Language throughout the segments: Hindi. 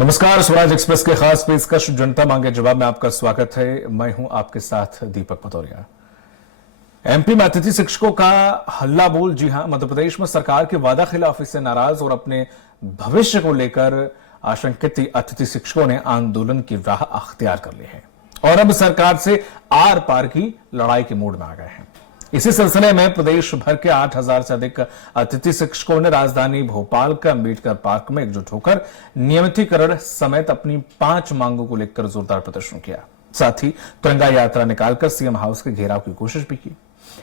नमस्कार, स्वराज एक्सप्रेस के खास पेशकश जनता मांगे जवाब में आपका स्वागत है। मैं हूं आपके साथ दीपक पतौरिया। एमपी में अतिथि शिक्षकों का हल्ला बोल। जी हां, मध्य प्रदेश में सरकार के वादा खिलाफी से नाराज और अपने भविष्य को लेकर आशंकित अतिथि शिक्षकों ने आंदोलन की राह अख्तियार कर ली है और अब सरकार से आर पार की लड़ाई के मूड में आ गए हैं। इसी सिलसिले में प्रदेश भर के 8,000 से अधिक अतिथि शिक्षकों ने राजधानी भोपाल के अंबेडकर पार्क में एकजुट होकर नियमितीकरण समेत अपनी 5 मांगों को लेकर जोरदार प्रदर्शन किया। साथ ही तिरंगा यात्रा निकालकर सीएम हाउस के घेराव की कोशिश भी की।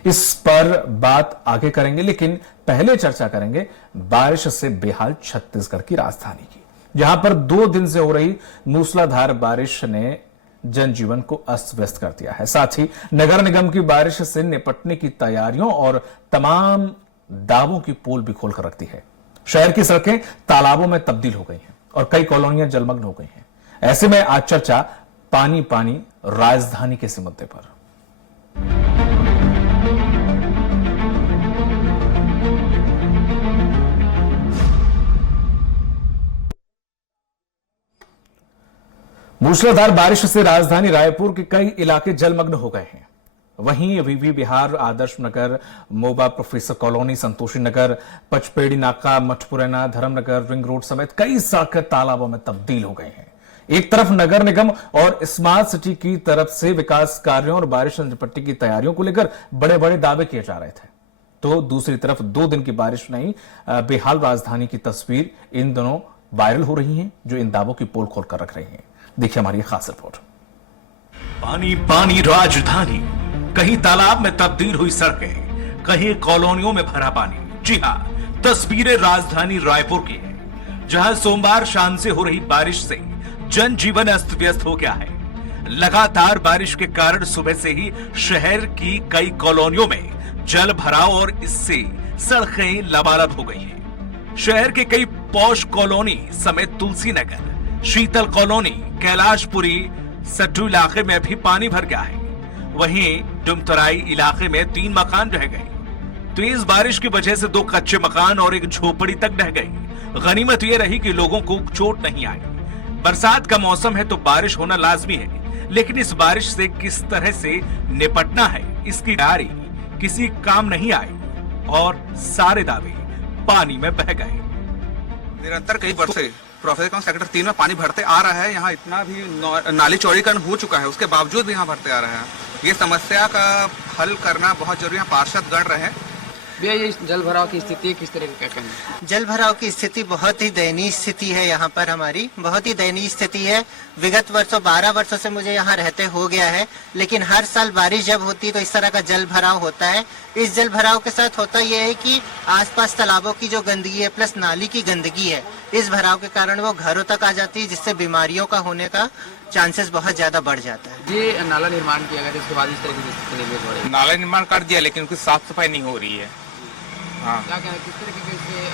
इस पर बात आगे करेंगे, लेकिन पहले चर्चा करेंगे बारिश से बेहाल छत्तीसगढ़ की राजधानी की, जहां पर 2 दिन से हो रही मूसलाधार बारिश ने जनजीवन को अस्त व्यस्त कर दिया है। साथ ही नगर निगम की बारिश से निपटने की तैयारियों और तमाम दावों की पोल भी खोलकर रखती है। शहर की सड़कें तालाबों में तब्दील हो गई हैं और कई कॉलोनियां जलमग्न हो गई हैं। ऐसे में आज चर्चा पानी पानी राजधानी के इस मुद्दे पर। मूसलाधार बारिश से राजधानी रायपुर के कई इलाके जलमग्न हो गए हैं। वहीं वीवी विहार, आदर्श नगर, मोबा प्रोफेसर कॉलोनी, संतोषी नगर, पचपेड़ी नाका, मठपुरैना, धर्मनगर, रिंग रोड समेत कई सड़कें तालाबों में तब्दील हो गई हैं। एक तरफ नगर निगम और स्मार्ट सिटी की तरफ से विकास कार्यों और बारिश से निपटने की तैयारियों को लेकर बड़े बड़े दावे किए जा रहे थे, तो दूसरी तरफ 2 दिन की बारिश नहीं, बेहाल राजधानी की तस्वीर इन दिनों वायरल हो रही है, जो इन दावों की पोल खोलकर रख रही है। देखिए हमारी खास रिपोर्ट। पानी पानी राजधानी, कहीं तालाब में तब्दील हुई सड़कें, कहीं कॉलोनियों में भरा पानी। जी हाँ, तस्वीरें राजधानी रायपुर की है, जहां सोमवार शाम से हो रही बारिश से जनजीवन अस्त व्यस्त हो गया है। लगातार बारिश के कारण सुबह से ही शहर की कई कॉलोनियों में जल भराव और इससे सड़कें लबालब हो गई हैं। शहर के कई पॉश कॉलोनी समेत तुलसी नगर, शीतल कॉलोनी, कैलाशपुरी, सट्टू इलाके में भी पानी भर गया है। वहीं डुमतराई इलाके में 3 मकान ढह गए। तेज बारिश की वजह से 2 कच्चे मकान और एक झोपड़ी तक ढह गई। गनीमत यह रही कि लोगों को चोट नहीं आई। बरसात का मौसम है तो बारिश होना लाजमी है, लेकिन इस बारिश से किस तरह से निपटना है, इसकी तैयारी किसी काम नहीं आई और सारे दावे पानी में बह गए। निरंतर कई वर्ष से प्रोफेसर सेक्टर 3 में पानी भरते आ रहा है। यहाँ इतना भी नाली चौड़ीकरण हो चुका है, उसके बावजूद भी यहाँ भरते आ रहे हैं। ये समस्या का हल करना बहुत जरूरी है। पार्षद गण रहे। भैया, ये जल भराव की स्थिति किस तरह का कहना है? जल भराव की स्थिति बहुत ही दयनीय स्थिति है। यहाँ पर हमारी बहुत ही दयनीय स्थिति है। विगत वर्षों 12 वर्षों से मुझे यहाँ रहते हो गया है, लेकिन हर साल बारिश जब होती है तो इस तरह का जल भराव होता है। इस जल भराव के साथ होता यह है कि आसपास तालाबों की जो गंदगी है प्लस नाली की गंदगी है, इस भराव के कारण वो घरों तक आ जाती है, जिससे बीमारियों का होने का चांसेस बहुत ज्यादा बढ़ जाता है। ये नाला निर्माण किया गया, इसके बाद इस तरह की स्थिति निर्मित हो रही है। नाला निर्माण कर दिया, लेकिन उसकी साफ सफाई नहीं हो रही है। हाँ, क्या कहना है, किस तरह की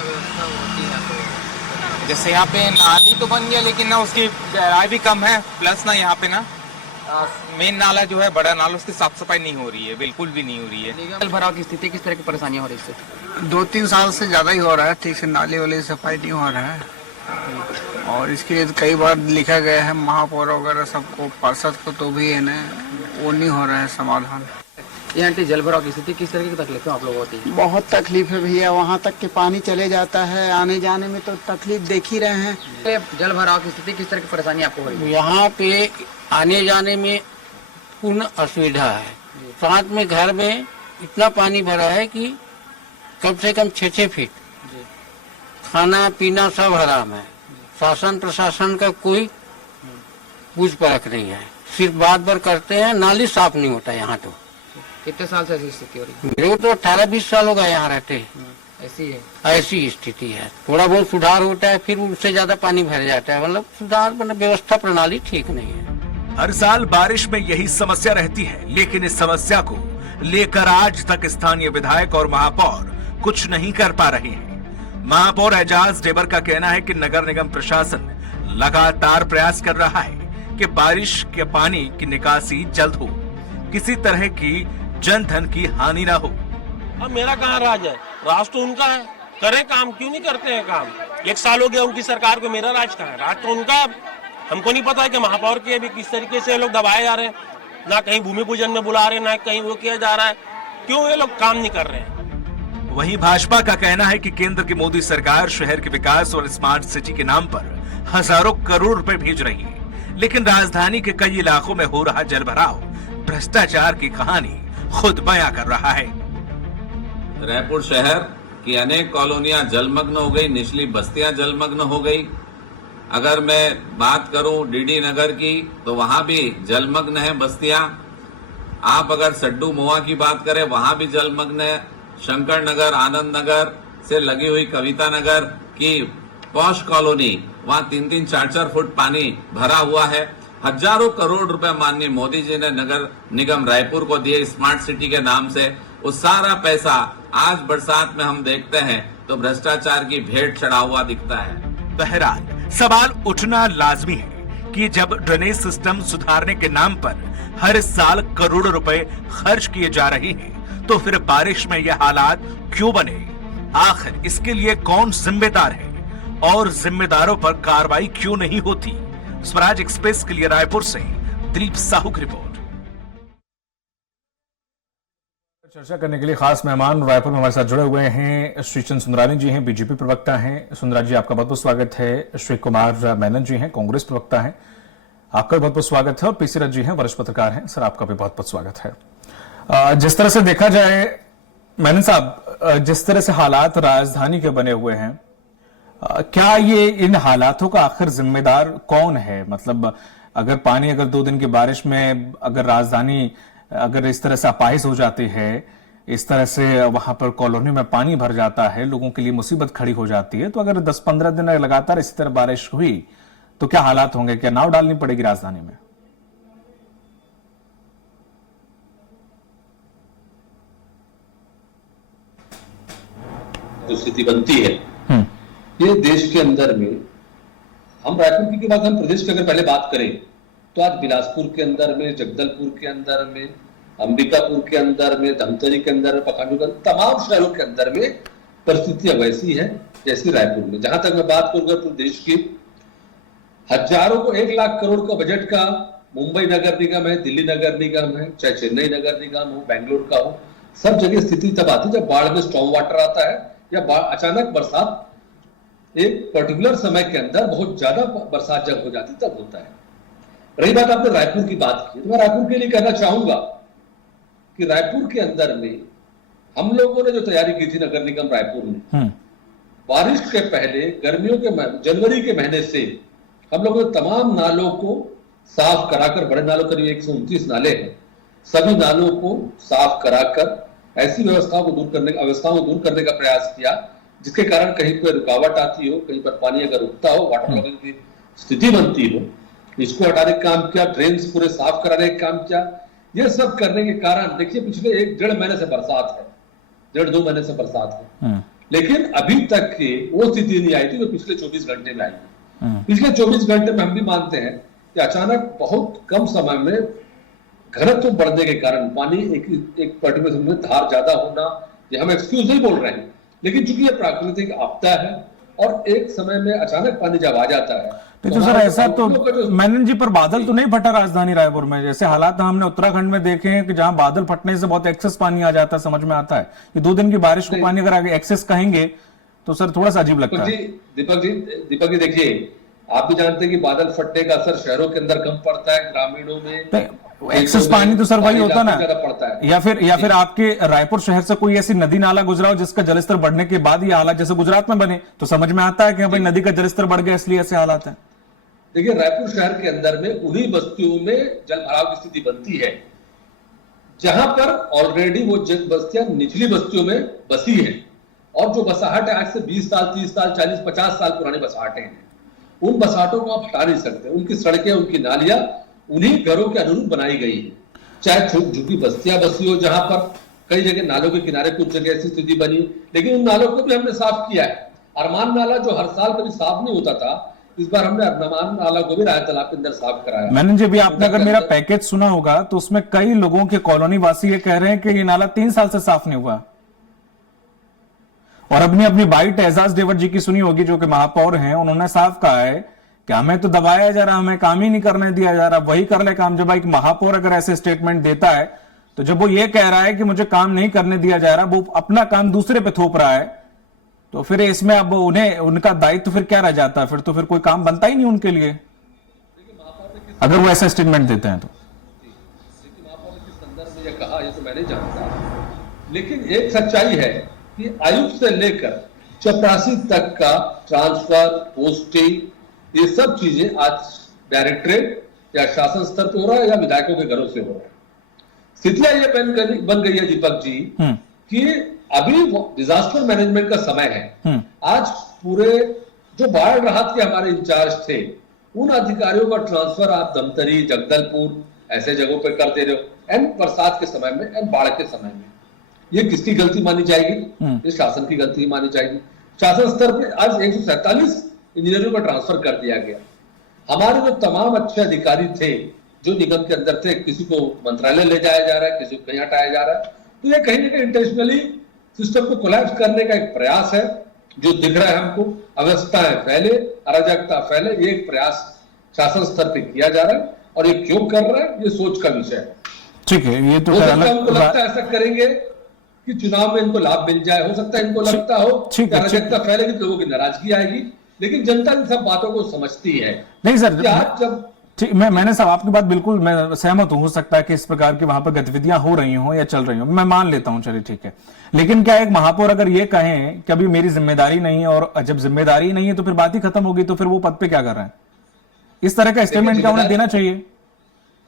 व्यवस्था होती है? तो जैसे यहाँ पे नाली तो बन गया, लेकिन ना उसकी गहराई भी कम है, प्लस ना यहाँ पे ना मेन नाला जो है, बड़ा नाला, उसकी साफ सफाई नहीं हो रही है, बिल्कुल भी नहीं हो रही है। जल भराव की स्थिति किस तरह की परेशानियां हो रही है इससे? 2-3 साल से ज्यादा ही हो रहा है। ठीक से नाले वाले सफाई नहीं हो रहा है और इसके लिए कई बार लिखा गया है महापौर वगैरह सबको, पार्षद को, तो भी है ना, वो नहीं हो रहा है समाधान। ये आंटी, जल भराव की स्थिति किस तरह की तकलीफें आप लोग होती है? बहुत तकलीफ है भैया, वहाँ तक के पानी चले जाता है, आने जाने में तो तकलीफ देख ही रहे हैं। जल भराव की स्थिति किस तरह की परेशानी आपको हो रही है? यहाँ पे आने जाने में पूर्ण असुविधा है। साथ में घर में इतना पानी भरा है कि कम से कम 6-6 फीट। खाना पीना सब हराम है। शासन प्रशासन का कोई पूछ परख नहीं है, सिर्फ बात भर करते हैं। नाली साफ नहीं होता यहाँ। तो कितने साल से ऐसी स्थिति हो रही है? मेरे को तो 18-20 साल हो गए यहाँ रहते। ऐसी है, ऐसी स्थिति है। थोड़ा बहुत सुधार होता है, फिर उससे ज्यादा पानी भर जाता है। मतलब सुधार, मतलब व्यवस्था प्रणाली ठीक नहीं है। हर साल बारिश में यही समस्या रहती है, लेकिन इस समस्या को लेकर आज तक स्थानीय विधायक और महापौर कुछ नहीं कर पा रहे हैं। महापौर एजाज ढेबर का कहना है कि नगर निगम प्रशासन लगातार प्रयास कर रहा है कि बारिश के पानी की निकासी जल्द हो, किसी तरह की जन धन की हानि ना हो। अब मेरा कहाँ राज है? राज तो उनका है, करें काम, क्यों नहीं करते हैं काम? 1 साल हो गया उनकी सरकार को, मेरा राज कहाँ है? राज तो उनका। हमको नहीं पता है कि महापौर के अभी किस तरीके से लोग दबाए जा रहे हैं, ना कहीं भूमि पूजन में बुला रहे हैं, ना कहीं वो किया जा रहा है। क्यों ये लोग काम नहीं कर रहे हैं? वहीं भाजपा का कहना है कि केंद्र की मोदी सरकार शहर के विकास और स्मार्ट सिटी के नाम पर हजारों करोड़ रुपए भेज रही है, लेकिन राजधानी के कई इलाकों में हो रहा जलभराव भ्रष्टाचार की कहानी खुद बयां कर रहा है। रायपुर शहर की अनेक कॉलोनियां जलमग्न हो गई, निचली बस्तियां जलमग्न हो गई। अगर मैं बात करूं डीडी नगर की तो वहां भी जलमग्न है बस्तियां। आप अगर सड्डू मोआ की बात करें वहां भी जलमग्न है। शंकर नगर, आनंद नगर से लगी हुई कविता नगर की पॉश कॉलोनी, वहां 3-3, 4-4 फुट पानी भरा हुआ है। हजारों करोड़ रुपए माननीय मोदी जी ने नगर निगम रायपुर को दिए स्मार्ट सिटी के नाम से। वो सारा पैसा आज बरसात में हम देखते हैं तो भ्रष्टाचार की भेंट चढ़ा हुआ दिखता है। बहरहाल सवाल उठना लाजमी है कि जब ड्रेनेज सिस्टम सुधारने के नाम पर हर साल करोड़ों रुपए खर्च किए जा रहे हैं, तो फिर बारिश में यह हालात क्यों बने? आखिर इसके लिए कौन जिम्मेदार है और जिम्मेदारों पर कार्रवाई क्यों नहीं होती? स्वराज एक्सप्रेस के लिए रायपुर से दिलीप साहू की रिपोर्ट। चर्चा करने के लिए खास मेहमान रायपुर में हमारे साथ जुड़े हुए हैं श्रीचंद सुंदरानी जी हैं, बीजेपी प्रवक्ता हैं। सुंदरानी जी, आपका बहुत बहुत स्वागत है। श्री कुमार मेनन जी हैं, कांग्रेस प्रवक्ता हैं, आपका बहुत बहुत स्वागत है। और पीसी रथ जी हैं, वरिष्ठ पत्रकार हैं। सर, आपका भी बहुत बहुत स्वागत है। जिस तरह से देखा जाए मेनन साहब, जिस तरह से हालात राजधानी के बने हुए हैं, क्या ये इन हालातों का आखिर जिम्मेदार कौन है? मतलब अगर 2 दिन की बारिश में अगर राजधानी अगर इस तरह से अपाहिज हो जाती है, इस तरह से वहां पर कॉलोनी में पानी भर जाता है, लोगों के लिए मुसीबत खड़ी हो जाती है, तो अगर 10-15 दिन लगातार इसी तरह बारिश हुई तो क्या हालात होंगे? क्या नाव डालनी पड़ेगी राजधानी में? जो स्थिति बनती है ये देश के अंदर में, हम रायपुर की बात, हम प्रदेश की अगर पहले बात करें तो आज बिलासपुर के अंदर में, जगदलपुर के अंदर में, अंबिकापुर के अंदर में, धमतरी के अंदर में, पखांजू के अंदर, तमाम शहरों के अंदर में परिस्थितियां वैसी है जैसी रायपुर में। जहां तक मैं बात करूंगा तो देश की हजारों को 1 लाख करोड़ का बजट का मुंबई नगर निगम है, दिल्ली नगर निगम है, चाहे चेन्नई नगर निगम हो, बेंगलोर का हो, सब जगह स्थिति तब आती है जब बाढ़ में स्टॉर्म वाटर आता है या अचानक बरसात एक पर्टिकुलर समय के अंदर बहुत ज्यादा बरसात जब हो जाती तब होता है। रही बात आपने रायपुर की बात की, तो मैं रायपुर के लिए कहना चाहूंगा कि रायपुर के अंदर में हम लोगों ने जो तैयारी की थी नगर निगम रायपुर ने, बारिश के पहले गर्मियों के जनवरी के महीने से हम लोगों ने तमाम नालों को साफ कराकर, बड़े नालों करीब 129 नाले हैं, सभी नालों को साफ कराकर ऐसी व्यवस्थाओं को दूर करने का प्रयास किया जिसके कारण कहीं पर रुकावट आती हो, कहीं पर पानी अगर रुकता हो, वाटर लॉगिंग की स्थिति बनती हो, इसको हटाने का काम किया, ड्रेन्स पूरे साफ कराने का काम किया। ये सब करने के कारण देखिए पिछले 1-1.5 महीने से बरसात है, 1.5-2 महीने से बरसात है, लेकिन अभी तक की वो स्थिति नहीं आई थी जो पिछले 24 घंटे में आई। पिछले 24 घंटे में हम भी मानते हैं कि अचानक बहुत कम समय में घनत्व बढ़ने के कारण पानी एक पर्टिकुलर समय में धार ज्यादा होना, ये हम एक्सक्यूज नहीं बोल रहे हैं, लेकिन चूंकि ये प्राकृतिक आपदा है और एक समय में अचानक पानी जब आ जाता है तो सर ऐसा तो मेनन जी, पर बादल तो नहीं फटा राजधानी रायपुर में? जैसे हालात हमने उत्तराखंड में देखे हैं कि जहां बादल फटने से बहुत एक्सेस पानी आ जाता है, समझ में आता है। ये 2 दिन की बारिश को पानी अगर आगे एक्सेस कहेंगे तो सर थोड़ा सा अजीब लगता है। दीपक जी देखिए, आप भी जानते हैं कि बादल फटने का असर शहरों के अंदर कम पड़ता है, ग्रामीणों में एक्सेस पानी तो सर वही होता ना, या फिर आपके रायपुर शहर से कोई ऐसी नदी नाला गुजरा हो जिसका जलस्तर बढ़ने के बाद ये हालात जैसे गुजरात में बने, तो समझ में आता है कि भाई नदी का जलस्तर बढ़ गया इसलिए ऐसे हालात हैं। देखिए, रायपुर शहर के अंदर में उन्हीं बस्तियों में जलभराव की स्थिति बनती है जहां पर ऑलरेडी वो बस्तियां निचली बस्तियों में बसी है, और जो बसाहट है आज से 20 साल, 30 साल, 40, 50 साल पुरानी बसाहटें हैं, उन बसाहटों को आप हटा नहीं सकते। उनकी सड़कें, उनकी नालियां उन्हीं घरों के अनुरूप बनाई गई है। चाहे झुग्गी बस्तियां बसी हो जहां पर कई जगह नालों के किनारे कुछ जगह ऐसी स्थिति बनी, लेकिन उन नालों को भी हमने साफ किया है। अरमान नाला जो हर साल कभी साफ नहीं होता था, इस बार हमने अरमान नाला को भी राय तालाब के अंदर साफ कराया। मैंने जी भी आपने अगर मेरा पैकेज सुना होगा तो उसमें कई लोगों के कॉलोनी वासी ये कह रहे हैं कि ये नाला 3 साल से साफ नहीं हुआ। और अपनी अपनी बाइट एजाज देवर जी की सुनी होगी, जो कि महापौर हैं। उन्होंने साफ कहा है कि हमें तो दबाया जा रहा, हमें काम ही नहीं करने दिया जा रहा, वही कर ले काम। जब एक महापौर अगर ऐसे स्टेटमेंट देता है, तो जब वो ये कह रहा है कि मुझे काम नहीं करने दिया जा रहा, वो अपना काम दूसरे पे थोप रहा है, तो फिर इसमें अब उन्हें उनका दायित्व फिर क्या रह जाता है? फिर तो फिर कोई काम बनता ही नहीं उनके लिए, अगर वो ऐसा स्टेटमेंट देते हैं तो। महापौर ने किस संदर्भ में ये कहा, ये तो मैं नहीं जानता, लेकिन एक सच्चाई है कि आयुक्त से लेकर चपरासी तक का ट्रांसफर, पोस्टिंग, ये सब चीजें आज डायरेक्टरेट या शासन स्तर पे हो रहा है या विधायकों के घरों से हो रहा है। स्थितियां ये बन गई है दीपक जी कि अभी डिजास्टर मैनेजमेंट का समय है। आज पूरे जो बाढ़ राहत के हमारे इंचार्ज थे, उन अधिकारियों का ट्रांसफर आप धमतरी, जगदलपुर ऐसे जगहों पे कर दे रहे हो एन बरसात के समय में, एन बाढ़ के समय में। ये किसकी गलती मानी जाएगी? ये शासन की गलती मानी जाएगी। शासन स्तर पे आज 147 इंजीनियरों का ट्रांसफर कर दिया गया। हमारे जो तमाम अच्छे अधिकारी थे जो निगम के अंदर थे, किसी को मंत्रालय ले जाया जा रहा है, किसी को कहीं हटाया जा रहा है, तो ये कहीं ना कहीं इंटेंशनली सिस्टम को कोलैप्स करने का एक प्रयास है जो दिख रहा है हमको। अव्यवस्थाएं फैले, अराजकता फैले, ये एक प्रयास शासन स्तर पे किया जा रहा है और ये क्यों कर रहा है, ये सोच का विषय है। ठीक है, ये तो हो सकता है उनको लगता है ऐसा करेंगे कि चुनाव में इनको लाभ मिल जाए, हो सकता है इनको लगता हो कि अराजकता फैलेगी तो लोगों की नाराजगी आएगी, लेकिन जनता इन सब बातों को समझती है। नहीं सर, जब ठीक, मैंने साहब आपकी बात बिल्कुल मैं सहमत हूं। हो सकता है कि इस प्रकार की वहां पर गतिविधियां हो रही हो या चल रही हो, मैं मान लेता हूं, चलिए ठीक है। लेकिन क्या एक महापौर अगर ये कहें कि अभी मेरी जिम्मेदारी नहीं है, और जब जिम्मेदारी नहीं है तो फिर बात ही खत्म होगी, तो फिर वो पद पे क्या कर रहे हैं? इस तरह का स्टेटमेंट क्या उन्हें देना चाहिए?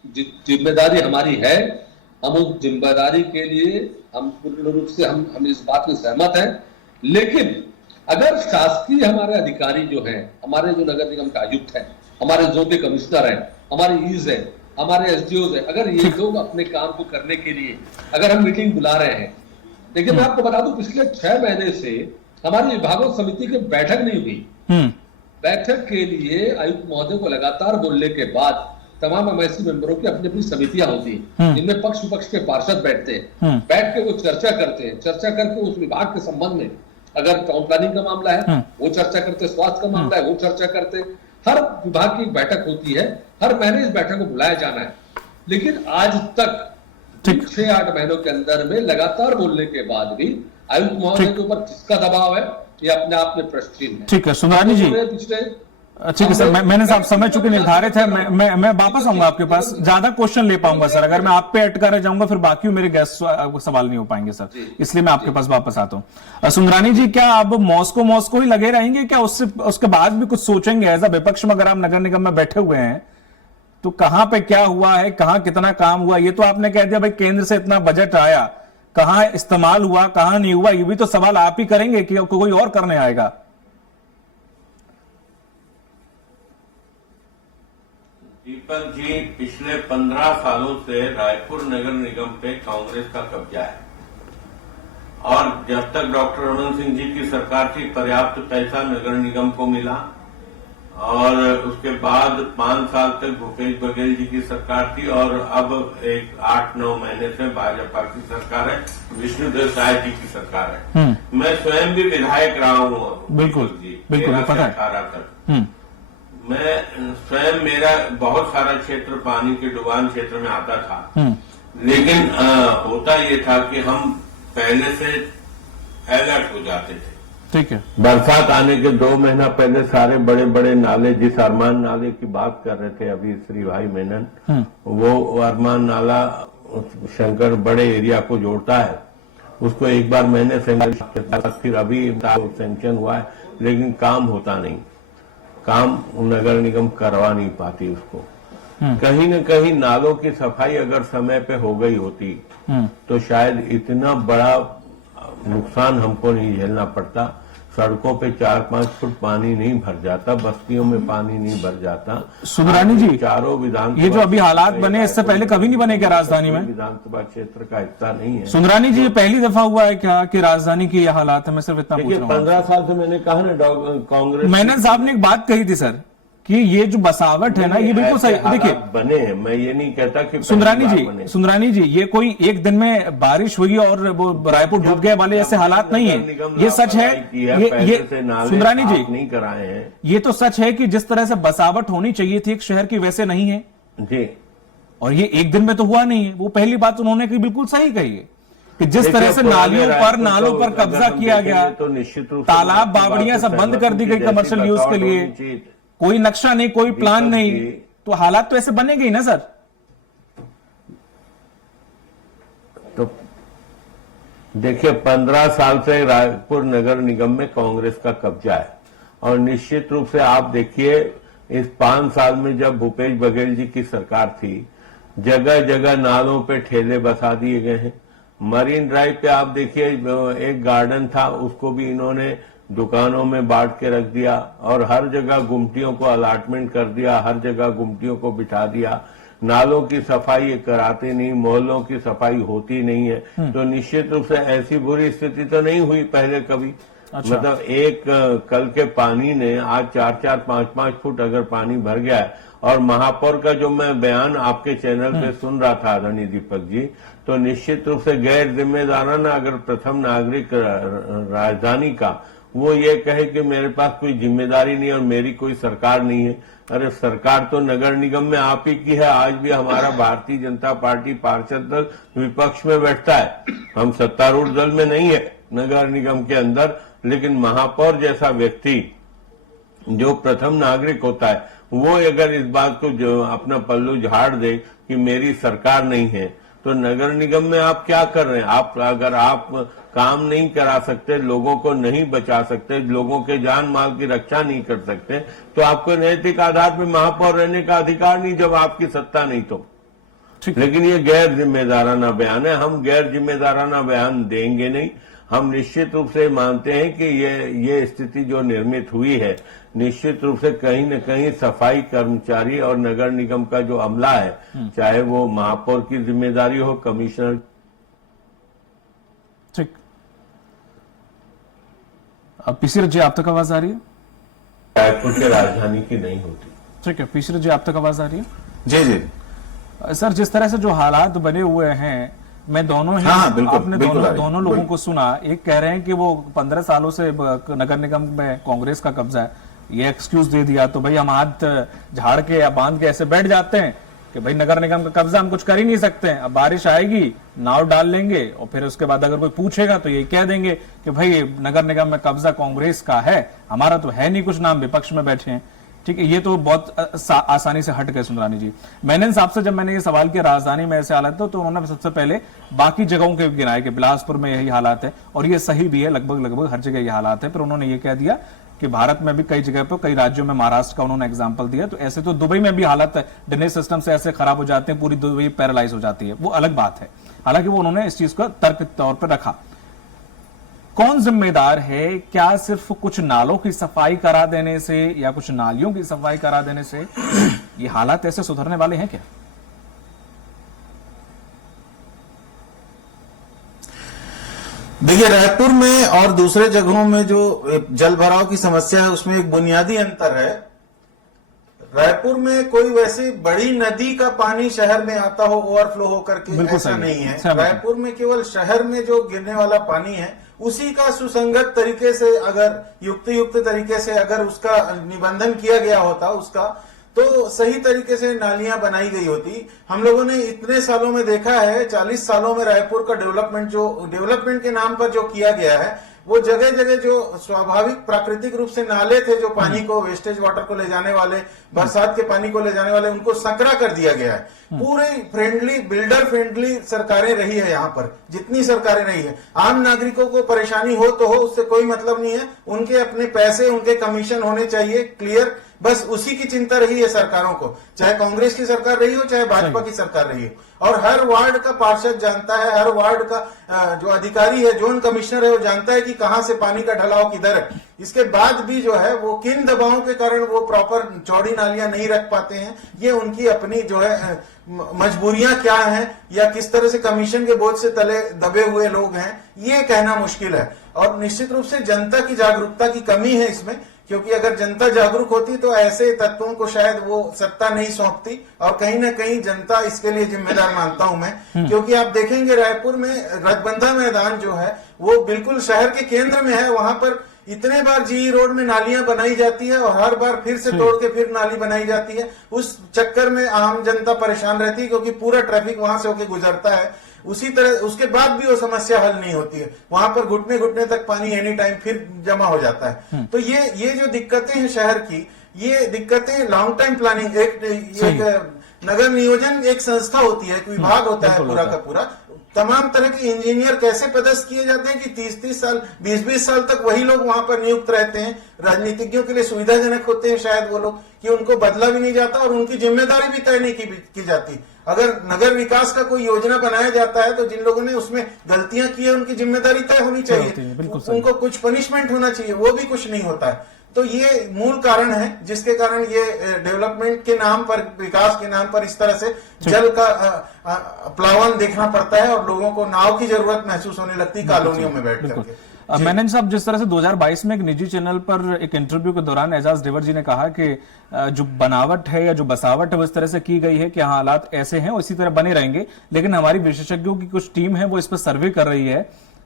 जिम्मेदारी हमारी है, हम उस जिम्मेदारी के लिए हम पूर्ण रूप से हम इस बात में सहमत हैं। लेकिन अगर शासकीय हमारे अधिकारी जो हैं, हमारे जो नगर निगम के आयुक्त हैं, हमारे जोन के कमिश्नर हैं, हमारे ईज हैं, हमारे एसडीओ हैं, अगर ये लोग अपने काम को करने के लिए अगर हम मीटिंग बुला रहे हैं, देखिए मैं आपको बता दूं पिछले 6 महीने से हमारी विभागों समिति की बैठक नहीं हुई। बैठक के लिए आयुक्त महोदय को लगातार बोलने के बाद तमाम एमआईसी मेंबरों की अपनी अपनी समितियां होती हैं, इनमें पक्ष विपक्ष के पार्षद बैठते हैं, बैठ के वो चर्चा करते हैं, चर्चा करके उस विभाग के संबंध में अगर टाउन प्लानिंग का मामला है वो चर्चा करते, स्वास्थ्य का मामला है वो चर्चा करते। हर विभाग की एक बैठक होती है, हर महीने इस बैठक को बुलाया जाना है। लेकिन आज तक 6-8 महीनों के अंदर में लगातार बोलने के बाद भी आयुक्त महोदय के ऊपर किसका दबाव है, ये अपने आप में प्रश्न है। ठीक है सुंदरानी जी, ठीक है सर, मैंने साहब समय चूंकि निर्धारित है, मैं वापस आऊंगा आपके पास, ज्यादा क्वेश्चन ले पाऊंगा सर। अगर मैं आप पे अटका रह जाऊंगा फिर बाकी मेरे गेस्ट सवाल नहीं हो पाएंगे सर, इसलिए मैं आपके पास वापस आता हूं। सुंदरानी जी, क्या अब मॉस्को ही लगे रहेंगे क्या? उसके बाद भी कुछ सोचेंगे एज अ विपक्ष में? अगर आप नगर निगम में बैठे हुए हैं तो कहां पे क्या हुआ है, कहां कितना काम हुआ? ये तो आपने कह दिया भाई केंद्र से इतना बजट आया, कहां इस्तेमाल हुआ, कहां नहीं हुआ, ये भी तो सवाल आप ही करेंगे कि कोई और करने आएगा? दीपक जी, पिछले 15 सालों से रायपुर नगर निगम पे कांग्रेस का कब्जा है, और जब तक डॉक्टर रमन सिंह जी की सरकार थी पर्याप्त पैसा नगर निगम को मिला, और उसके बाद 5 साल तक भूपेश बघेल जी की सरकार थी, और अब एक 8-9 महीने से भाजपा की सरकार है, विष्णुदेव साय जी की सरकार है। मैं स्वयं भी विधायक रहा हूँ, बिल्कुल जी, बिल्कुल पता है। 18 तक मैं स्वयं, मेरा बहुत सारा क्षेत्र पानी के डुबान क्षेत्र में आता था, लेकिन होता ये था कि हम पहले से अलर्ट हो जाते थे। ठीक है, बरसात आने के 2 महीना पहले सारे बड़े बड़े नाले, जिस अरमान नाले की बात कर रहे थे अभी श्री भाई मेनन, वो अरमान नाला शंकर बड़े एरिया को जोड़ता है, उसको एक बार मैंने फिर अभी सैंक्शन हुआ है, लेकिन काम होता नहीं, काम नगर निगम करवा नहीं पाती उसको। कहीं न कहीं नालों की सफाई अगर समय पे हो गई होती तो शायद इतना बड़ा नुकसान हमको नहीं झेलना पड़ता। सड़कों पे 4-5 फुट पानी नहीं भर जाता, बस्तियों में पानी नहीं भर जाता। सुंदरानी जी, चारों विधानसभा, ये जो अभी हालात बने इससे पहले कभी नहीं बने क्या राजधानी में? विधानसभा क्षेत्र का हिस्सा नहीं है। सुंदरानी जी, ये पहली दफा हुआ है क्या कि राजधानी की ये हालात है? मैं सिर्फ इतना पूछ रहा हूँ। 15 साल से मैंने कहा ना, कांग्रेस मेनन साहब ने एक बात कही थी सर कि ये जो बसावट है ना, ये बिल्कुल सही। देखिए बने हैं, मैं ये नहीं कहता कि सुंदरानी जी ये कोई एक दिन में बारिश हुई और वो रायपुर डूब गए वाले ऐसे हालात नहीं है। ये सच है, ये सुंदरानी जी नहीं कराए हैं। ये तो सच है कि जिस तरह से बसावट होनी चाहिए थी एक शहर की वैसे नहीं है जी, और ये एक दिन में तो हुआ नहीं है। वो पहली बात उन्होंने की बिल्कुल सही कही है कि जिस तरह से नालों पर कब्जा किया गया, तो निश्चित रूप तालाब बावड़ियां सब बंद कर दी गई कमर्शियल यूज के लिए, कोई नक्शा नहीं, कोई प्लान नहीं, तो हालात तो ऐसे बनेंगे ही ना सर। तो देखिए 15 साल से रायपुर नगर निगम में कांग्रेस का कब्जा है और निश्चित रूप से आप देखिए इस 5 साल में जब भूपेश बघेल जी की सरकार थी, जगह जगह नालों पे ठेले बसा दिए गए हैं। मरीन ड्राइव पे आप देखिए एक गार्डन था, उसको भी इन्होंने दुकानों में बांट के रख दिया और हर जगह गुमटियों को अलाटमेंट कर दिया, हर जगह गुमटियों को बिठा दिया। नालों की सफाई कराते नहीं, मोहल्लों की सफाई होती नहीं है। तो निश्चित रूप से ऐसी बुरी स्थिति तो नहीं हुई पहले कभी। अच्छा। मतलब एक कल के पानी ने आज 4-4, 5-5 फुट अगर पानी भर गया है। और महापौर का जो मैं बयान आपके चैनल पे सुन रहा था आदरणीय दीपक जी, तो निश्चित रूप से गैर जिम्मेदाराना अगर प्रथम नागरिक राजधानी का वो ये कहे कि मेरे पास कोई जिम्मेदारी नहीं और मेरी कोई सरकार नहीं है। अरे सरकार तो नगर निगम में आप ही की है। आज भी हमारा भारतीय जनता पार्टी पार्षद दल विपक्ष में बैठता है, हम सत्तारूढ़ दल में नहीं है नगर निगम के अंदर। लेकिन महापौर जैसा व्यक्ति जो प्रथम नागरिक होता है, वो अगर इस बात को जो अपना पल्लू झाड़ दे कि मेरी सरकार नहीं है, तो नगर निगम में आप क्या कर रहे हैं? अगर आप काम नहीं करा सकते, लोगों को नहीं बचा सकते, लोगों के जान माल की रक्षा नहीं कर सकते, तो आपको नैतिक आधार पर महापौर रहने का अधिकार नहीं जब आपकी सत्ता नहीं तो। लेकिन ये गैर जिम्मेदाराना बयान है, हम गैर जिम्मेदाराना बयान देंगे नहीं। हम निश्चित रूप से मानते हैं कि ये स्थिति जो निर्मित हुई है, निश्चित रूप से कहीं न कहीं सफाई कर्मचारी और नगर निगम का जो अमला है, चाहे वो महापौर की जिम्मेदारी हो, कमिश्नर। ठीक, अब पीसी जी आप तक आवाज आ रही है? रायपुर के राजधानी की नहीं होती। ठीक है, पीसी जी आप तक आवाज आ रही है? जी जी सर, जिस तरह से जो हालात बने हुए हैं, मैं दोनों ही आपने दोनों लोगों को सुना। एक कह रहे हैं कि वो 15 सालों से नगर निगम में कांग्रेस का कब्जा है, ये एक्सक्यूज दे दिया तो भाई हम हाथ झाड़ के या बांध के ऐसे बैठ जाते हैं कि भाई नगर निगम का कब्जा, हम कुछ कर ही नहीं सकते हैं। अब बारिश आएगी, नाव डाल लेंगे और फिर उसके बाद अगर कोई पूछेगा तो ये कह देंगे कि भाई नगर निगम में कब्जा कांग्रेस का है, हमारा तो है नहीं कुछ, नाम विपक्ष में बैठे हैं। ठीक है, ये तो बहुत आसानी से हट गए। सुंदरानी जी, मैंने साहब से जब मैंने ये सवाल किया राजधानी में ऐसे हालात तो उन्होंने सबसे पहले बाकी जगहों के गिनाए कि बिलासपुर में यही हालात है और ये सही भी है, लगभग हर जगह ये हालात है। फिर उन्होंने ये कह दिया कि भारत में भी कई जगह पर, कई राज्यों में, महाराष्ट्र का उन्होंने एग्जाम्पल दिया, तो ऐसे तो दुबई में भी हालत ड्रेनेज सिस्टम से ऐसे खराब हो जाते हैं, पूरी दुबई पैरालाइज हो जाती है, वो अलग बात है। हालांकि वो उन्होंने इस चीज को तर्क तौर पर रखा। कौन जिम्मेदार है? क्या सिर्फ कुछ नालों की सफाई करा देने से या कुछ नालियों की सफाई करा देने से ये हालात ऐसे सुधरने वाले हैं क्या? देखिए, रायपुर में और दूसरे जगहों में जो जल भराव की समस्या है उसमें एक बुनियादी अंतर है। रायपुर में कोई वैसी बड़ी नदी का पानी शहर में आता हो ओवरफ्लो होकर के, ऐसा नहीं है। रायपुर में केवल शहर में जो गिरने वाला पानी है उसी का सुसंगत तरीके से, अगर युक्त तरीके से अगर उसका निबंधन किया गया होता उसका, तो सही तरीके से नालियां बनाई गई होती। हम लोगों ने इतने सालों में देखा है, 40 सालों में रायपुर का डेवलपमेंट के नाम पर जो किया गया है, वो जगह जगह जो स्वाभाविक प्राकृतिक रूप से नाले थे जो पानी को, वेस्टेज वाटर को ले जाने वाले, बरसात के पानी को ले जाने वाले, उनको संकरा कर दिया गया है। पूरे बिल्डर फ्रेंडली सरकारें रही है यहाँ पर, जितनी सरकारें रही है। आम नागरिकों को परेशानी हो तो हो, उससे कोई मतलब नहीं है। उनके अपने पैसे, उनके कमीशन होने चाहिए क्लियर, बस उसी की चिंता रही है सरकारों को, चाहे कांग्रेस की सरकार रही हो चाहे भाजपा की सरकार रही हो। और हर वार्ड का पार्षद जानता है, हर वार्ड का जो अधिकारी है, जोन कमिश्नर है, वो जानता है कि कहां से पानी का ढलाव किधर है। इसके बाद भी जो है वो किन दबावों के कारण वो प्रॉपर चौड़ी नालियां नहीं रख पाते हैं, ये उनकी अपनी जो है मजबूरियां क्या हैं या किस तरह से कमीशन के बोझ से तले दबे हुए लोग हैं, ये कहना मुश्किल है। और निश्चित रूप से जनता की जागरूकता की कमी है इसमें, क्योंकि अगर जनता जागरूक होती तो ऐसे तत्वों को शायद वो सत्ता नहीं सौंपती, और कहीं ना कहीं जनता इसके लिए जिम्मेदार मानता हूं मैं। क्योंकि आप देखेंगे रायपुर में रथबंधा मैदान जो है वो बिल्कुल शहर के केंद्र में है, वहां पर इतने बार जीई रोड में नालियां बनाई जाती है और हर बार फिर से तोड़ के फिर नाली बनाई जाती है। उस चक्कर में आम जनता परेशान रहती है क्योंकि पूरा ट्रैफिक वहां से होकर गुजरता है। उसी तरह उसके बाद भी वो समस्या हल नहीं होती है, वहां पर घुटने घुटने तक पानी एनी टाइम फिर जमा हो जाता है। तो ये जो दिक्कतें हैं शहर की, ये दिक्कतें लॉन्ग टाइम प्लानिंग, एक नगर नियोजन एक संस्था होती है, एक विभाग होता है पूरा का पूरा। तमाम तरह के इंजीनियर कैसे पदस्थ किए जाते हैं कि 30-30 साल 20-20 साल तक वही लोग वहां पर नियुक्त रहते हैं। राजनीतिज्ञों के लिए सुविधाजनक होते हैं शायद वो लोग कि उनको बदला भी नहीं जाता और उनकी जिम्मेदारी भी तय नहीं की जाती। अगर नगर विकास का कोई योजना बनाया जाता है तो जिन लोगों ने उसमें गलतियां की है उनकी जिम्मेदारी तय होनी चाहिए, उनको कुछ पनिशमेंट होना चाहिए, वो भी कुछ नहीं होता है। तो ये मूल कारण है जिसके कारण ये डेवलपमेंट के नाम पर, विकास के नाम पर इस तरह से जल का प्लावन देखना पड़ता है और लोगों को नाव की जरूरत महसूस होने लगती है कॉलोनियों में बैठ करके। मैनन साहब, जिस तरह से 2022 में एक निजी चैनल पर एक इंटरव्यू के दौरान एजाज देवर जी ने कहा कि जो बनावट है या जो बसावट है वो इस तरह से की गई है कि हालात ऐसे हैं और इसी तरह बने रहेंगे, लेकिन हमारी विशेषज्ञों की कुछ टीम है वो इस पर सर्वे कर रही है,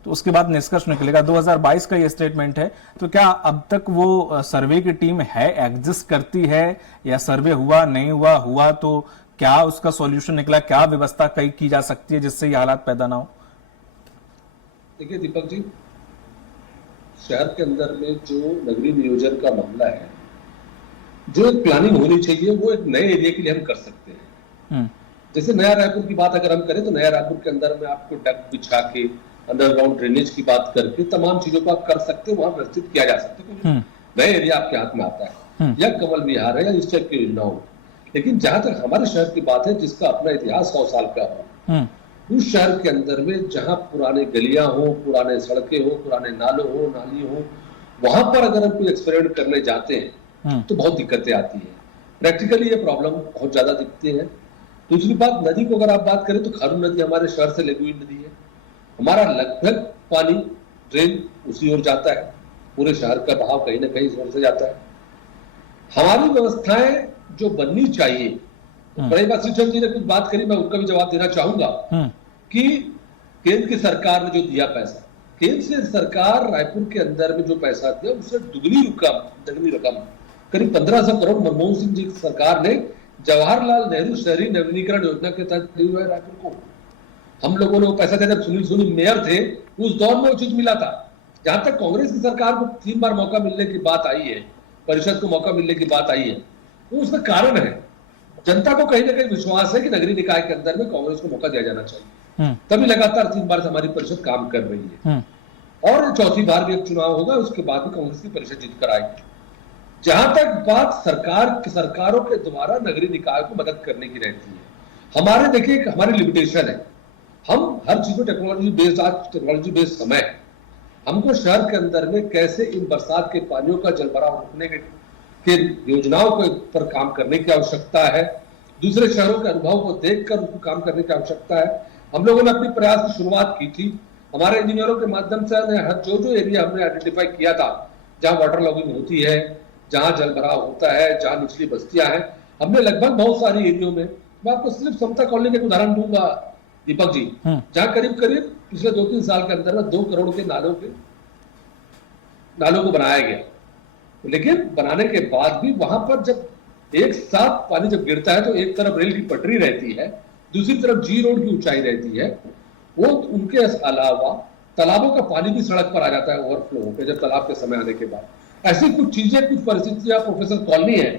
तो उसके बाद निष्कर्ष निकलेगा। 2022 का ये स्टेटमेंट है, तो क्या अब तक वो सर्वे की टीम है, एग्जिस्ट करती है, या सर्वे हुआ नहीं हुआ तो क्या उसका सॉल्यूशन निकला, क्या व्यवस्था की जा सकती है जिससे ये हालात पैदा ना हो? देखिए दीपक जी, शहर के अंदर में जो नगरीय नियोजन का मामला है, जो एक प्लानिंग होनी चाहिए वो एक नए एरिया के लिए हम कर सकते हैं। जैसे नया रायपुर की बात अगर हम करें तो नया रायपुर के अंदर में आपको डक बिछा के अंडरग्राउंड ड्रेनेज की बात करके तमाम चीजों को आप कर सकते हो, वहां व्यवस्थित किया जा सकता है। नया एरिया आपके हाथ में आता है, या कमल विहार है या इस टाइप की योजना हो। लेकिन जहां तक हमारे शहर की बात है जिसका अपना इतिहास 100 साल का हो, उस शहर के अंदर में जहां पुराने गलियां हो, पुराने सड़कें हो, पुराने नालों हो, नाली हो, वहां पर अगर हम कोई एक्सपेरिमेंट करने जाते हैं तो बहुत दिक्कतें आती है। प्रैक्टिकली ये प्रॉब्लम बहुत ज्यादा दिखती है। दूसरी बात, नदी को अगर आप बात करें तो खारून नदी हमारे शहर से लगी हुई नदी है। हमारा लगभग पानी ड्रेन उसी ओर जाता है, पूरे शहर का बहाव कहीं ना कहीं इस ओर से जाता है। हमारी व्यवस्थाएं जो बननी चाहिए, बड़े बात श्री चंद्र जी ने कुछ बात करी, मैं उनका भी जवाब देना चाहूंगा कि केंद्र की सरकार ने जो दिया पैसा, केंद्र से सरकार रायपुर के अंदर में जो पैसा दिया उससे दुगनी रकम करीब 1500 करोड़ मनमोहन सिंह जी की सरकार ने जवाहरलाल नेहरू शहरी नवीनीकरण योजना के तहत दी हुआ है रायपुर को। हम लोगों ने वो पैसा दिया, जब सुनील सोनी मेयर थे उस दौर में वो चीज मिला था। जहां तक कांग्रेस की सरकार को 3 बार मौका मिलने की बात आई है, परिषद को मौका मिलने की बात आई है, तो उसका कारण है जनता को कहीं ना कहीं विश्वास है कि नगरीय निकाय के अंदर में कांग्रेस को मौका दिया जाना चाहिए, तभी लगातार 3 बार हमारी परिषद काम कर रही है। और चौथी बार भी एक चुनाव होगा, उसके बाद भी कांग्रेस की परिषद जीत कर आएगी। जहां तक बात सरकारों के द्वारा नगरीय निकाय को मदद करने की रहती है, हमारे देखिए हमारी लिमिटेशन है, हम हर चीज को टेक्नोलॉजी बेस्ड, आज टेक्नोलॉजी बेस्ड समय है। हमको शहर के अंदर में कैसे इन बरसात के पानियों का जलभराव रोकने के योजनाओं को पर काम करने की आवश्यकता है। दूसरे शहरों के अनुभव को देखकर उसको काम करने की आवश्यकता है। हम लोगों ने अपनी प्रयास की शुरुआत की थी, हमारे इंजीनियरों के माध्यम से जो एरिया हमने आइडेंटिफाई किया था, जहां वाटर लॉगिंग होती है, जहां जलभराव होता है, जहां निचली बस्तियां हैं, हमने लगभग बहुत सारी एरियो में, मैं आपको सिर्फ समता कॉलोनी का एक उदाहरण दूंगा दीपक जी, जहां करीब पिछले 2-3 साल के अंदर में 2 करोड़ के नालों को बनाया गया। लेकिन बनाने के बाद भी वहां पर जब एक साथ पानी जब गिरता है तो एक तरफ रेल की पटरी रहती है, दूसरी तरफ जी रोड की ऊंचाई रहती है, वो उनके अलावा तालाबों का पानी भी सड़क पर आ जाता है ओवरफ्लो होकर जब तालाब के समय आने के बाद। ऐसी कुछ चीजें, कुछ परिस्थितियां प्रोफेसर कॉलोनी है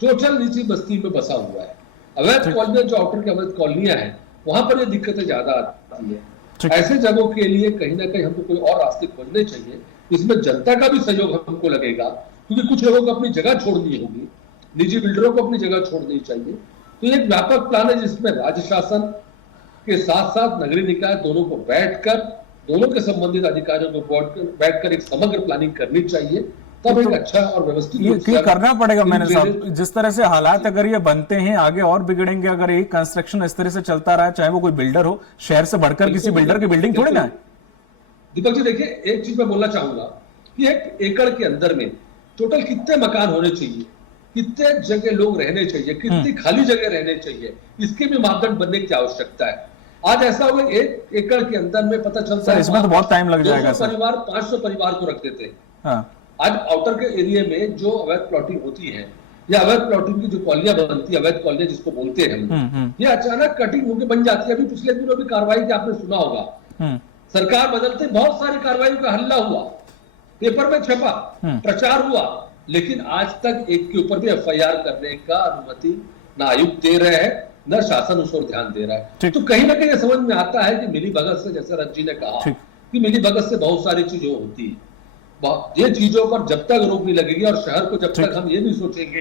जो चल नीची बस्ती में बसा हुआ है, अवैध कॉलोनियां जो आउटर की अवैध कॉलोनियां हैं वहां पर ये दिक्कतें ज्यादा आती है। ऐसे जगहों के लिए कहीं ना कहीं हमको कोई और रास्ते खोजने चाहिए, इसमें जनता का भी सहयोग हमको लगेगा, क्योंकि कुछ लोगों को अपनी जगह छोड़नी होगी, निजी बिल्डरों को अपनी जगह छोड़नी चाहिए। तो एक व्यापक प्लान है जिसमें राज्य शासन के साथ साथ नगरीय निकाय दोनों को बैठकर, दोनों के संबंधित अधिकारियों को बैठकर एक समग्र प्लानिंग करनी चाहिए, तब एक अच्छा और व्यवस्थित ये करना पड़ेगा। मैंने साहब, जिस तरह से हालात अगर ये बनते हैं आगे और बिगड़ेंगे, अगर एक कंस्ट्रक्शन इस तरह से चलता रहा, चाहे वो कोई बिल्डर हो, शहर से बढ़कर किसी बिल्डर की बिल्डिंग थोड़ी ना है। दीपक जी देखिए, एक चीज मैं बोलना चाहूंगा कि 1 एकड़ के अंदर में टोटल कितने मकान होने चाहिए, कितने जगह लोग रहने चाहिए, कितनी खाली जगह रहने चाहिए, इसके भी मापदंड बनने की आवश्यकता है। आज ऐसा हुआ 1 एकड़ के अंदर में पता चलता है इसमें तो बहुत टाइम लग जाएगा सर। 500 परिवार को रख देते हैं। हाँ। आज आउटर के एरिया में जो अवैध प्लॉटिंग होती है या अवैध प्लॉटिंग की जो कॉलोनियां बनती है, अवैध कॉलोनियां जिसको बोलते हैं हम, ये अचानक कटिंग होकर बन जाती है। अभी पिछले दिनों भी कार्रवाई की आपने सुना होगा, सरकार बदलते बहुत सारी कार्रवाई का हल्ला हुआ, पेपर में छपा, प्रचार हुआ, लेकिन आज तक एक के ऊपर भी एफआईआर करने का अनुमति ना आयुक्त दे रहे हैं, न शासन उस पर ध्यान दे रहा है। तो कहीं ना कहीं समझ में आता है कि मिली भगत से, जैसे रंजी ने कहा कि मिली भगत से बहुत सारी चीजें होती है। ये चीजों पर जब तक रोक नहीं लगेगी और शहर को जब तक हम ये नहीं सोचेंगे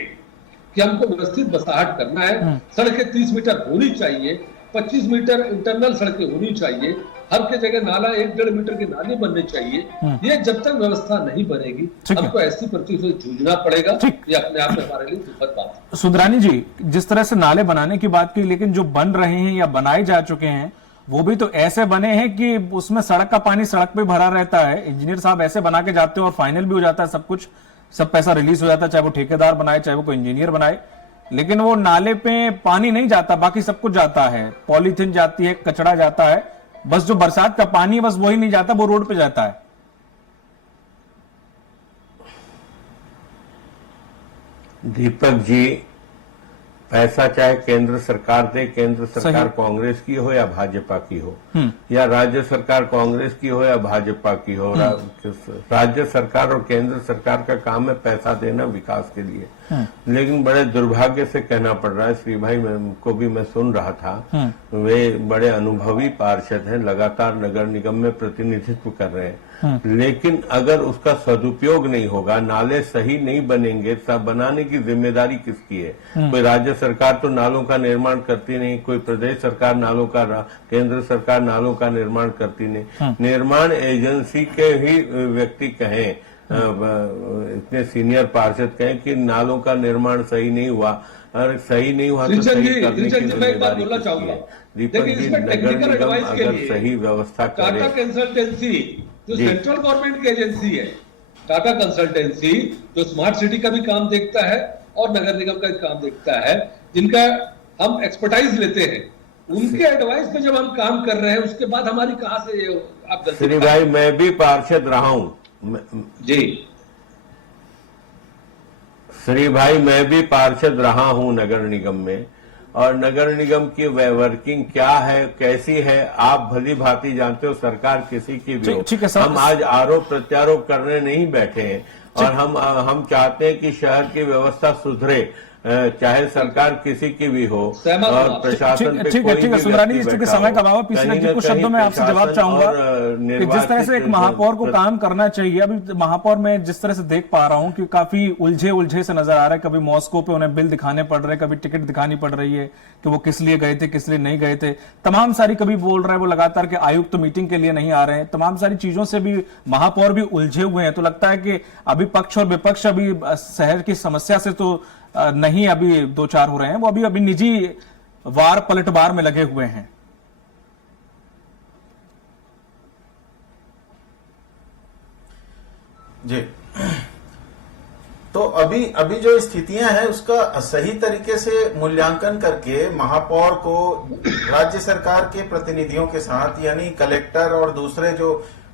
कि हमको व्यवस्थित बसाहट करना है, सड़कें 30 मीटर होनी चाहिए, 25 मीटर इंटरनल सड़कें होनी चाहिए, हर के जगह नाला 1-1.5 मीटर के नाले बनने चाहिए, ये जब तक व्यवस्था नहीं बनेगी हमको ऐसी परिस्थिति से जूझना पड़ेगा। ये अपने आप में हमारे लिए दुखद बात है। सुंदरानी जी, जिस तरह से नाले बनाने की बात की, लेकिन जो बन रहे हैं या बनाए जा चुके हैं वो भी तो ऐसे बने हैं कि उसमें सड़क का पानी सड़क पे भरा रहता है। इंजीनियर साहब ऐसे बना के जाते हैं और फाइनल भी हो जाता है सब कुछ, सब पैसा रिलीज हो जाता है, चाहे वो ठेकेदार बनाए चाहे वो कोई इंजीनियर बनाए, लेकिन वो नाले पे पानी नहीं जाता, बाकी सब कुछ जाता है, पॉलीथीन जाती है, कचरा जाता है, बस जो बरसात का पानी बस वही नहीं जाता, वो रोड पे जाता है। दीपक जी, पैसा चाहे केंद्र सरकार दे, केंद्र सरकार कांग्रेस की हो या भाजपा की हो, या राज्य सरकार कांग्रेस की हो या भाजपा की हो, राज्य सरकार और केंद्र सरकार का काम है पैसा देना विकास के लिए। लेकिन बड़े दुर्भाग्य से कहना पड़ रहा है, श्री भाई को भी मैं सुन रहा था, वे बड़े अनुभवी पार्षद हैं, लगातार नगर निगम में प्रतिनिधित्व कर रहे हैं, लेकिन अगर उसका सदुपयोग नहीं होगा, नाले सही नहीं बनेंगे, सब बनाने की जिम्मेदारी किसकी है? कोई राज्य सरकार तो नालों का निर्माण करती नहीं, कोई प्रदेश सरकार नालों का, केंद्र सरकार नालों का निर्माण करती नहीं। निर्माण एजेंसी के ही व्यक्ति कहें, इतने सीनियर पार्षद कहें कि नालों का निर्माण सही नहीं हुआ, और सही नहीं हुआ तो सही करने की जिम्मेदारी किसकी है? दीपक जी, नगर निगम अगर सही व्यवस्था करे, टाटा कंसल्टेंसी जो सेंट्रल गवर्नमेंट की एजेंसी है, टाटा कंसल्टेंसी जो स्मार्ट सिटी का भी काम देखता है और नगर निगम का भी काम देखता है, जिनका हम एक्सपर्टाइज लेते हैं, उनके एडवाइस पे जब हम काम कर रहे हैं, उसके बाद हमारी कहां से आप श्री भाई, मैं भी पार्षद रहा हूं जी, श्री भाई मैं भी पार्षद रहा हूं नगर निगम में, और नगर निगम की वर्किंग क्या है, कैसी है, आप भली भांति जानते हो, सरकार किसी की भी हो। हम आज आरोप प्रत्यारोप करने नहीं बैठे हैं, और हम चाहते हैं कि शहर की व्यवस्था सुधरे, चाहे सरकार किसी की भी हो, और प्रशासन पे ठीक है सुंदरानी जी, चूंकि समय का अभाव, पिछले कुछ शब्दों में आपसे जवाब चाहूंगा कि जिस तरह से एक महापौर को काम करना चाहिए, अभी महापौर में जिस तरह से देख पा रहा हूं कि काफी उलझे से नजर आ रहा है, कभी मॉस्को पे उन्हें बिल दिखाने पड़ रहे हैं, कभी टिकट दिखानी पड़ रही है कि वो किस लिए गए थे, किस लिए नहीं गए थे, तमाम सारी, कभी बोल रहा है वो लगातार कि आयुक्त मीटिंग के लिए नहीं आ रहे हैं, तमाम सारी चीजों से भी महापौर भी उलझे हुए हैं। तो लगता है कि अभी पक्ष और विपक्ष अभी शहर की समस्या से तो नहीं अभी दो चार हो रहे हैं, वो अभी निजी वार पलटवार में लगे हुए हैं। जी, तो अभी जो स्थितियां हैं उसका सही तरीके से मूल्यांकन करके महापौर को राज्य सरकार के प्रतिनिधियों के साथ, यानी कलेक्टर और दूसरे जो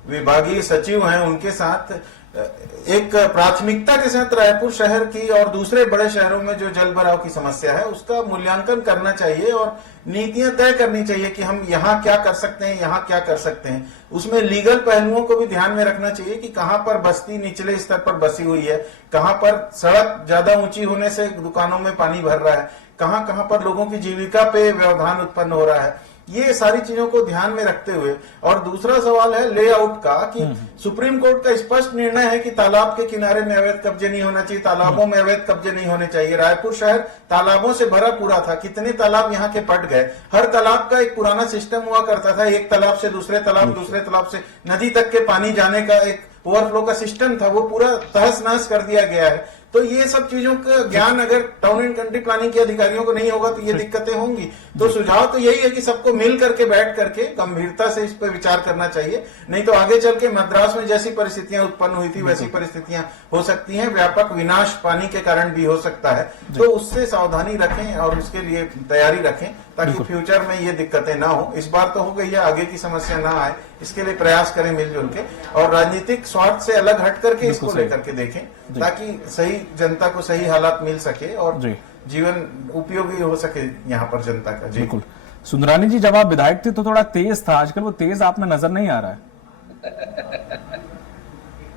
विभागीय सचिव हैं उनके साथ एक प्राथमिकता के साथ रायपुर शहर की और दूसरे बड़े शहरों में जो जल भराव की समस्या है उसका मूल्यांकन करना चाहिए, और नीतियां तय करनी चाहिए कि हम यहाँ क्या कर सकते हैं, यहाँ क्या कर सकते हैं। उसमें लीगल पहलुओं को भी ध्यान में रखना चाहिए कि कहाँ पर बस्ती निचले स्तर पर बसी हुई है, कहाँ पर सड़क ज्यादा ऊंची होने से दुकानों में पानी भर रहा है, कहाँ पर लोगों की जीविका पे व्यवधान उत्पन्न हो रहा है, ये सारी चीजों को ध्यान में रखते हुए। और दूसरा सवाल है लेआउट का, कि सुप्रीम कोर्ट का स्पष्ट निर्णय है कि तालाब के किनारे में अवैध कब्जे नहीं होना चाहिए, तालाबों में अवैध कब्जे नहीं होने चाहिए। रायपुर शहर तालाबों से भरा पूरा था, कितने तालाब यहाँ के पट गए। हर तालाब का एक पुराना सिस्टम हुआ करता था, एक तालाब से दूसरे तालाब, दूसरे तालाब से नदी तक के पानी जाने का एक ओवरफ्लो का सिस्टम था, वो पूरा तहस नहस कर दिया गया है। तो ये सब चीजों का ज्ञान अगर टाउन एंड कंट्री प्लानिंग के अधिकारियों को नहीं होगा तो ये दिक्कतें होंगी। तो सुझाव तो यही है कि सबको मिल करके बैठ करके गंभीरता से इस पर विचार करना चाहिए, नहीं तो आगे चल के मद्रास में जैसी परिस्थितियां उत्पन्न हुई थी वैसी परिस्थितियां हो सकती हैं, व्यापक विनाश पानी के कारण भी हो सकता है। तो उससे सावधानी रखें और उसके लिए तैयारी रखें ताकि फ्यूचर में ये दिक्कतें ना हो। इस बार तो हो गई है, आगे की समस्या ना आए, इसके लिए प्रयास करें मिलजुल के और राजनीतिक स्वार्थ से अलग हट करके इसको लेकर के देखें ताकि सही जनता को सही हालात मिल सके और जीवन उपयोगी हो सके यहाँ पर जनता का। जी बिल्कुल। सुंदरानी जी, जब आप विधायक थे तो थोड़ा तेज था, आजकल वो तेज आप में नजर नहीं आ रहा है।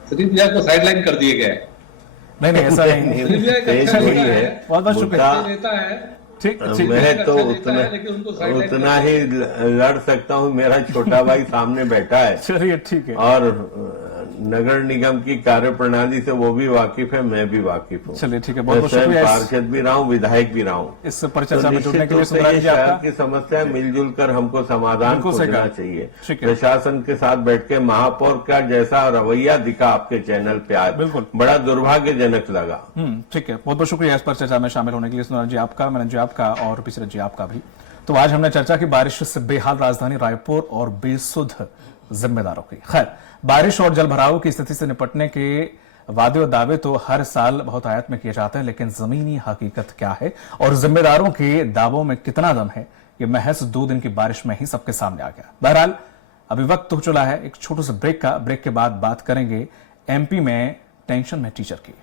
सतीश भैया को साइडलाइन कर दिए गए। नहीं ऐसा नहीं तेज नहीं है, बहुत बहुत शुक्रिया। ठीक मैं तो उतना ही लड़ सकता हूँ, मेरा छोटा भाई सामने बैठा है। चलिए ठीक है। और नगर निगम की कार्य प्रणाली से वो भी वाकिफ है, मैं भी वाकिफ हूँ। चलिए ठीक है, बहुत बहुत शुक्रिया। पार्षद भी रहा हूँ, विधायक भी रहा हूँ। इस परिचर्चा में जुड़ने के लिए शहर की समस्या मिलजुल कर हमको समाधान खोजना चाहिए। प्रशासन के साथ बैठ के महापौर का जैसा रवैया दिखा आपके चैनल पे आज, बिल्कुल बड़ा दुर्भाग्यजनक लगा। ठीक है, बहुत बहुत शुक्रिया इस परिचर्चा में शामिल होने के लिए सुंदरानी जी आपका, मैंने जी आपका और पिछले जी आपका भी। तो आज हमने चर्चा की बारिश से बेहाल राजधानी रायपुर और बेसुध जिम्मेदारों की। खैर, बारिश और जल भराव की स्थिति से निपटने के वादे और दावे तो हर साल बहुत आयत में किए जाते हैं, लेकिन जमीनी हकीकत क्या है और जिम्मेदारों के दावों में कितना दम है, ये महज 2 दिन की बारिश में ही सबके सामने आ गया। बहरहाल अभी वक्त हो चला है एक छोटे से ब्रेक का। ब्रेक के बाद बात करेंगे एमपी में टेंशन में टीचर की।